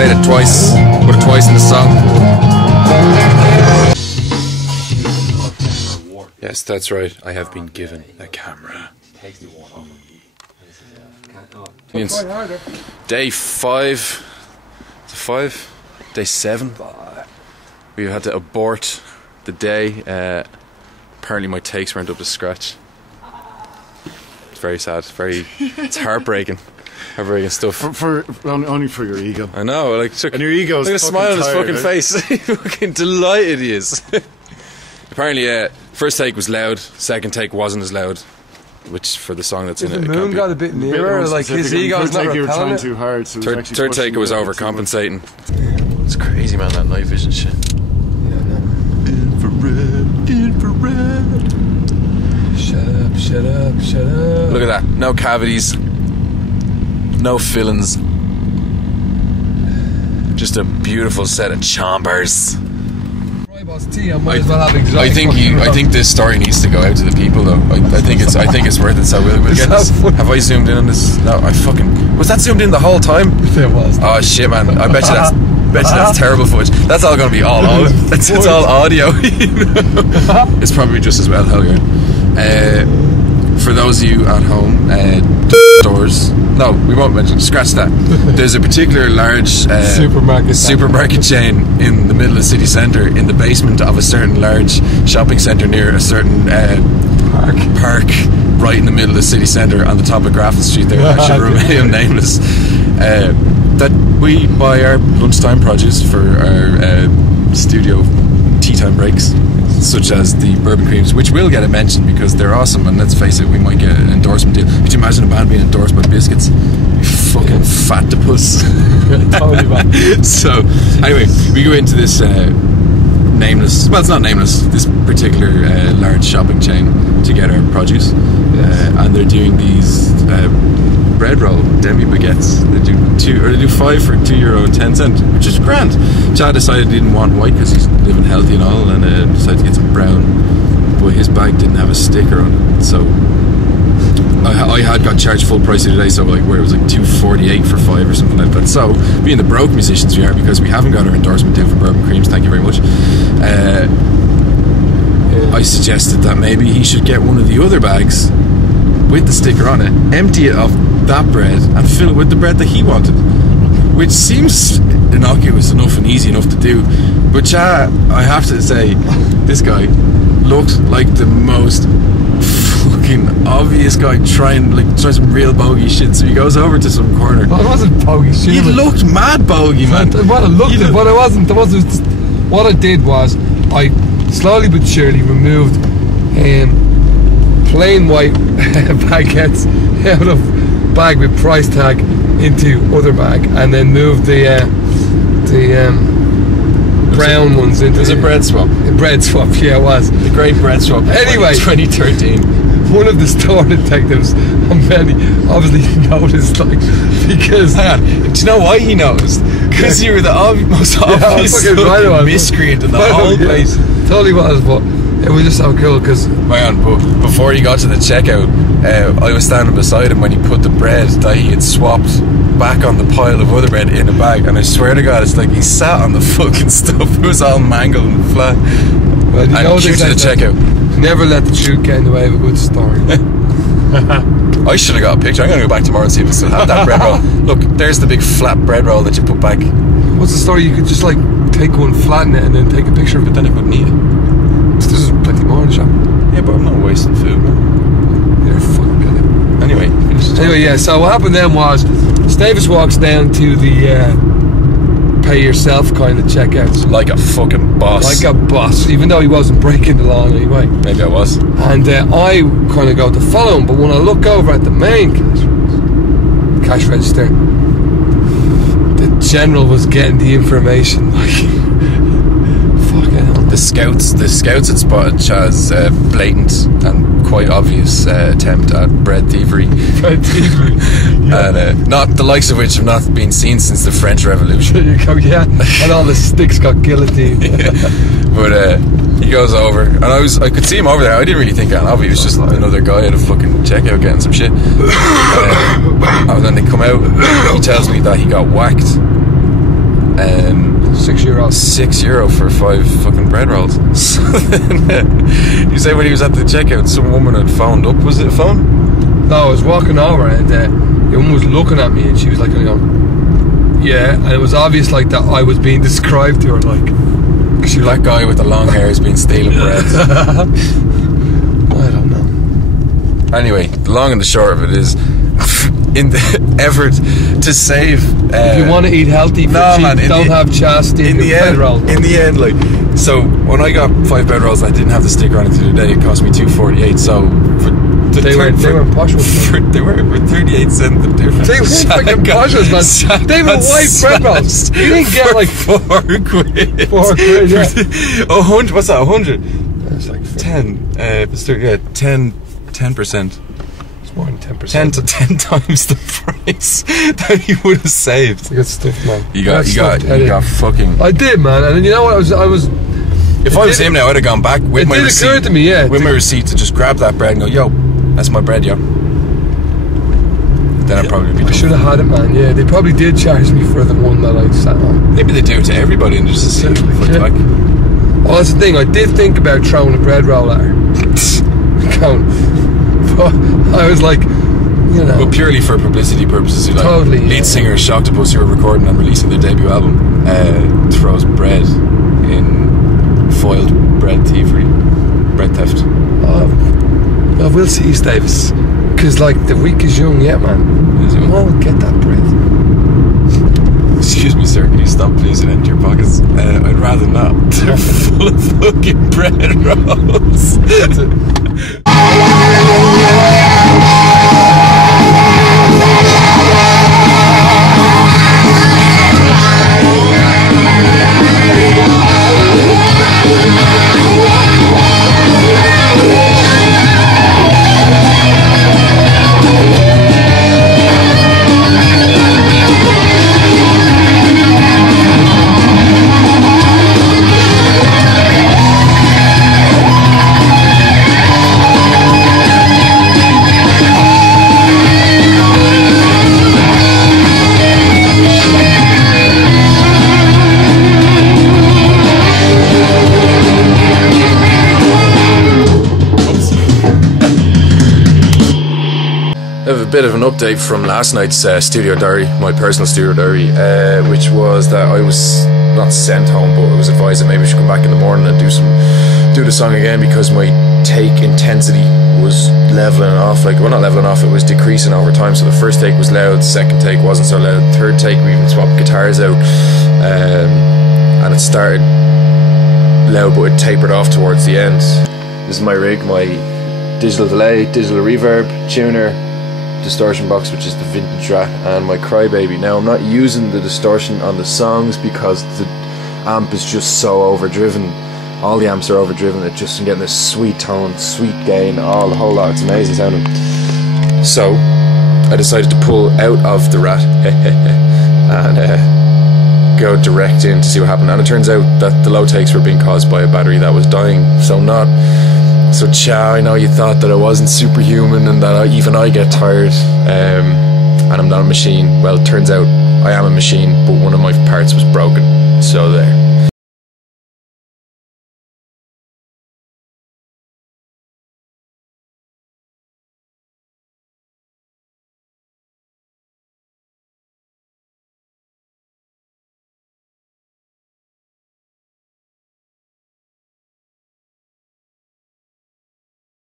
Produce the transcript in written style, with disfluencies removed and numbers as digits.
played it twice. Put it twice in the song. Yes, that's right. I have been given a camera. It's day 5. Day 7. We had to abort the day. Apparently my takes weren't up to scratch. It's very sad. It's heartbreaking. Heartbreaking stuff. Only for your ego. I know. Like, and your ego's look at a smile on his fucking right? face. He's fucking delighted he is. Apparently, first take was loud. Second take wasn't as loud. Which for the song that's in it, the moon got a bit nearer, like his ego's not you were trying repelling too hard. So third take was overcompensating. It's crazy, man. That night vision shit. Shut up. Look at that. No cavities. No fillings. Just a beautiful set of chambers. I think this story needs to go out to the people, though. I think it's worth it. So we'll get this. Have I zoomed in on this? No, was that zoomed in the whole time? It was. Oh shit, man! I bet you that's terrible footage. That's all going to be all it's all audio. It's probably just as well. Hell yeah. For those of you at home, stores. No, we won't mention. Scratch that. There's a particular large supermarket chain in the middle of the city centre, in the basement of a certain large shopping centre near a certain park, right in the middle of the city centre on the top of Grafton Street. There, I should remain nameless. That we buy our lunchtime produce for our studio tea time breaks, such as the bourbon creams, which will get a mention because they're awesome, and let's face it, we might get an endorsement deal. Could you imagine a band being endorsed by biscuits? You fucking FACTOPUS. Totally, man. So anyway, we go into this nameless, well, it's not nameless, this particular large shopping chain to get our produce. And they're doing these bread roll demi baguettes. They do 5 for €2.10, which is grand. Chad decided he didn't want white because he's living healthy and all, and decided to get some brown, but his bag didn't have a sticker on it, so I had got charged full price the other day, so like where it was like $2.48 for 5 or something like that. So being the broke musicians we are, because we haven't got our endorsement deal for bourbon creams, thank you very much, I suggested that maybe he should get one of the other bags with the sticker on it, empty it of that bread and fill it with the bread that he wanted, which seems innocuous enough and easy enough to do, but I have to say, this guy looked like the most fucking obvious guy trying some real bogey shit. So he goes over to some corner. Well, it wasn't bogey shit. He looked mad bogey, man. Well, it looked it, but it wasn't. What I did was I slowly but surely removed plain white baguettes out of bag with price tag into other bag, and then moved the brown ones into. It was a bread swap. A bread swap, yeah, it was. The Great Bread Swap. Anyway, 2013. One of the store detectives obviously noticed, because. Hang on, do you know why he noticed? Because you were the most obvious miscreant in the whole place. Totally was, but it was just so cool because. Hang on, but before he got to the checkout, I was standing beside him when he put the bread that he had swapped back on the pile of other bread in a bag, and I swear to God, it's like he sat on the fucking stuff. It was all mangled and flat. Well, you know, cue to the checkout. Never let the truth get in the way of a good story. I should have got a picture. I'm going to go back tomorrow and see if I still have that bread roll. Look, there's the big flat bread roll that you put back. What's the story? You could just take one, flatten it, and then take a picture of it. Then I wouldn't eat it. There's plenty more in the shop. Yeah, but I'm not wasting food, man. You're fucking kidding. Anyway, yeah. So what happened then was Stavis walks down to the pay yourself kind of checkouts. Like a fucking boss. Like a boss, even though he wasn't breaking the law anyway. Maybe I was. And I kind of go to follow him, but when I look over at the main cash register, the general was getting the information. Fucking hell. The scouts had spotted Chaz's blatant and quite obvious attempt at bread thievery. Yeah. And not the likes of which have not been seen since the French Revolution. There you go, yeah. And all the sticks got guillotined. Yeah. But he goes over, and I could see him over there. I didn't really think that of. He was just another guy at a fucking checkout getting some shit. And then they come out. He tells me that he got whacked €6. €6 for 5 fucking bread rolls. So then, you say when he was at the checkout, some woman had phoned up. Was it a phone? No, I was walking over and the woman was looking at me and she was like, yeah, and it was obvious like that I was being described to her like. She was that guy with the long hair has been stealing bread. I don't know. Anyway, the long and the short of it is, in the effort to save, if you want to eat healthy for cheap, don't have chastity in the bread roll. In the end, like, so when I got 5 bread rolls, I didn't have the sticker on it the other day. It cost me $2.48. So they were posh ones. They were 38 cents the difference. They were fucking posh ones, man. They were white bread rolls. You didn't get like £4. £4, yeah. 100. What's that? 100. It's like 10. It's 30, yeah, 10%. It's more than 10%. 10 times the price that you would have saved. You got stuffed, man. You got fucking. I did, man. And you know what? I was. If I was him now, I'd have gone back with my receipt. It occurred to me, yeah. With my receipt to just grab that bread and go, yo, that's my bread, yo. Then I'd probably be. I should have had it, man. Yeah, they probably did charge me for the one that I sat on. Maybe they do it to everybody and just see it back. Well, that's the thing. I did think about throwing a bread roll at her. But I was like, you know. Well, purely for publicity purposes, like totally. Lead singer SHOCTOPUS, who are recording and releasing their debut album, throws bread in foiled bread thievery, bread theft. Well, we'll see, Stavis. Because, like, the week is young yet, man. We'll get that bread. Excuse me, sir, can you stop please and empty your pockets? I'd rather not. They're full of fucking bread rolls. That's it. Bit of an update from last night's studio diary, my personal studio diary, which was that I was not sent home, but I was advised that maybe I should come back in the morning and do the song again because my take intensity was leveling off. Like, well, not leveling off, it was decreasing over time. So the first take was loud, the second take wasn't so loud, third take we even swapped guitars out, and it started loud but it tapered off towards the end. This is my rig, my digital delay, digital reverb, tuner, distortion box, which is the vintage Rat, and my Crybaby. Now, I'm not using the distortion on the songs because the amp is just so overdriven. All the amps are overdriven. It's just getting this sweet tone, sweet gain, the whole lot. It's amazing sounding. So I decided to pull out of the Rat and go direct in to see what happened. And it turns out that the low takes were being caused by a battery that was dying. So ciao, I know you thought that I wasn't superhuman and that even I get tired, and I'm not a machine. Well, it turns out I am a machine, but one of my parts was broken. So there.